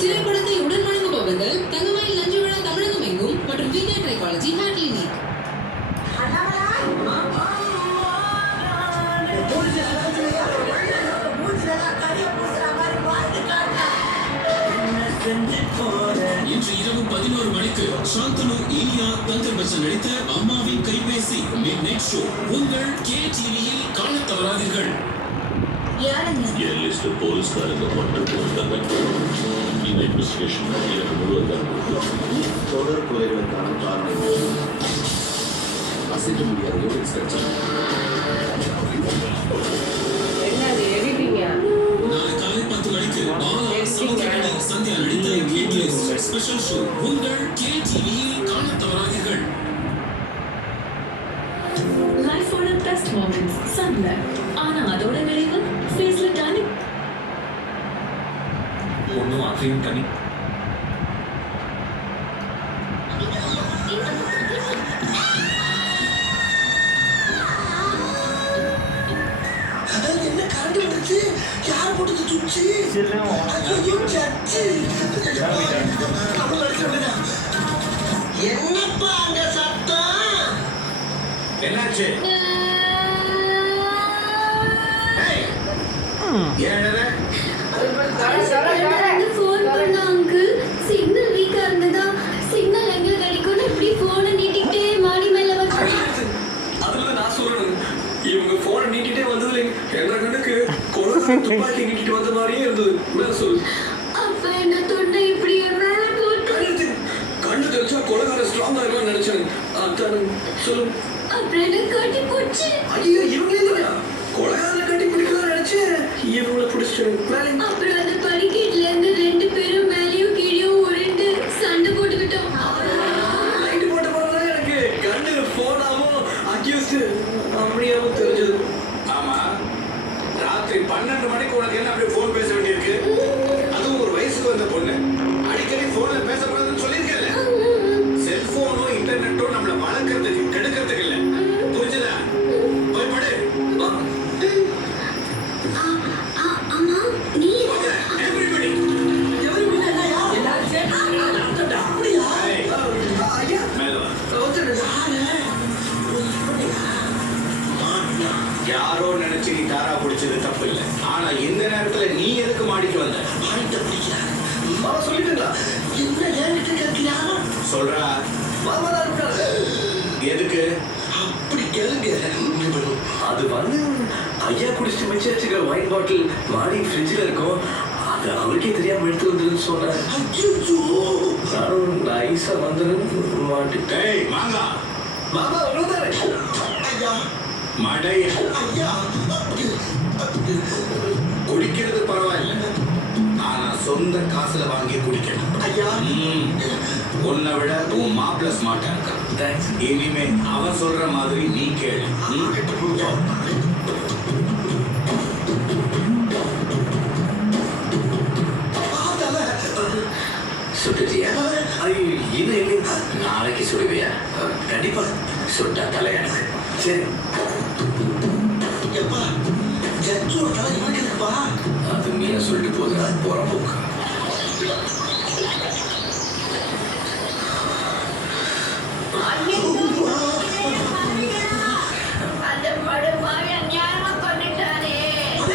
திரைப்படத்தை உடன் வழங்குபவர்கள் தங்கமயில் நன்றி விழா தமிழகம் எங்கும் மற்றும் விஜய் ட்ரைகாலஜி ஹேர் கிளினிக். இன்று இரவு 11 மணிக்கு சாந்தனு இனியா தங்கர் பச்சன் நடித்த அம்மாவின் கைபேசி நெக்ஸ்ட் ஷோ உங்கள் KTVயில் காணத் தவறாதீர்கள். போலீஸ்காரங்க இன்வெஸ்டிகேஷன் எனக்கு முழுவதும் தொடர் கொலைகளுக்கான காரணம் அசைக்க முடியாத நாளை காலை 10 மணிக்கு சந்தியா நடித்த ஸ்பெஷல் ஷோ உங்கள் KTVயில் காணத் தவறாதீர்கள். லைஃபோட பெஸ்ட் மொமெண்ட்ஸ் சன்ல ஆனா அதோட விளைவு ஃபேஸ்ல டானிக் ஒன்றும் அஃபீம் தனி என்ன கரண்ட் வந்துச்சு யார் போட்டது சுச்சி என்னப்பா அங்க சத்தம் என்னாச்சு சிக்னல் வீக்கா இருந்ததா சிக்னல் எங்க கிடைக்கும் இப்படி போனை நீட்டிக்கிட்டே மாடி மேல அதுல நான் சொல்லணும் இவங்க போனை நீட்டிட்டே வந்ததுல என்ற கண்ணுக்கு கொலை துப்பாக்கி நீட்டிட்டு வந்த மாதிரியே இருந்தது. நான் சொல்லு அப்ப என்ன தொண்டை இப்படி மேல போட்டு கண்ணு தெரிச்சா கொலைகார ஸ்ட்ராங்கா இருக்கான்னு நினைச்சேன். அதான் சொல்லு அப்புறம் என்ன கட்டி போச்சு. ஐயோ இவங்களே இல்லையா கொலைகாரனை கட்டி பிடிக்கலாம் நினைச்சேன். இவங்களை பிடிச்சிட்டேன். அப்புறம் அந்த படிக்கட்டுல இருந்து 2 பேரும் மேலேயும் கீழேயும் உருண்டு சண்டை போட்டுக்கிட்டோம். லைட் போட்ட போறதுதான் எனக்கு கண்ணு போனாவும் அக்யூஸ்ட் அப்படியாவும் தெரிஞ்சது. ஆமா ராத்திரி 12 மணிக்கு உனக்கு என்ன அப்படி போன் பேச வேண்டியிருக்கு? அதுவும் ஒரு வயசுக்கு வந்த பொண்ணு அடிக்கடி போன்ல பேசக்கூடாதுன்னு சொல்லியிருக்கல. செல்போனோ இன்டர்நெட்டோ நம்மளை வளர்க்கறதுக்கு கெடுக்கிறதுக்கு இல்ல. புரிஞ்சுதா? போய் படு. அம்மா நீ எவ்ரிபடி யாரோ நினைச்சு நீ தாரா பிடிச்சது தப்பு இல்லை. ஆனா இந்த நேரத்துல நீ எதுக்கு மாடிக்கு வந்த? மாடிட்ட பிடிக்கிறாங்க மாமா சொல்லிட்டுங்களா என்ன ஏன்கிட்ட கேட்கிறா சொல்றா. மாமா தான் இருக்காங்க. எதுக்கு? அப்படி கேளுங்க. அது வந்து ஐயா குடிச்சிட்டு மிச்சம் வச்சுக்கிற ஒயின் பாட்டில் மாடி ஃப்ரிட்ஜில் இருக்கும். அது அவருக்கே தெரியாம எடுத்து வந்துருன்னு சொன்னேன். நானும் நைஸா வந்துடும் மாட்டிட்டேன். மாங்கா மாமா அவ்வளோதானே. ஐயா மடை ஐயா குடிக்கிறது பரவாயில்ல, ஆனா சொந்த காசுல வாங்கி குடிக்கணும். ஐயா உன்னை விட உன் மாப்பிள்ள ஸ்மார்ட்டா இருக்கான். இனிமே அவன் சொல்ற மாதிரி நீ கேளு. சுட்டுட்டியா? இது நாளைக்கு சுடுவியா? கண்டிப்பா சுட்டா தலையானது. சரி எப்பா ஜட்ஜோட இவனுக்கு அது மீன சொல்லிட்டு போகுது போற போக்கு.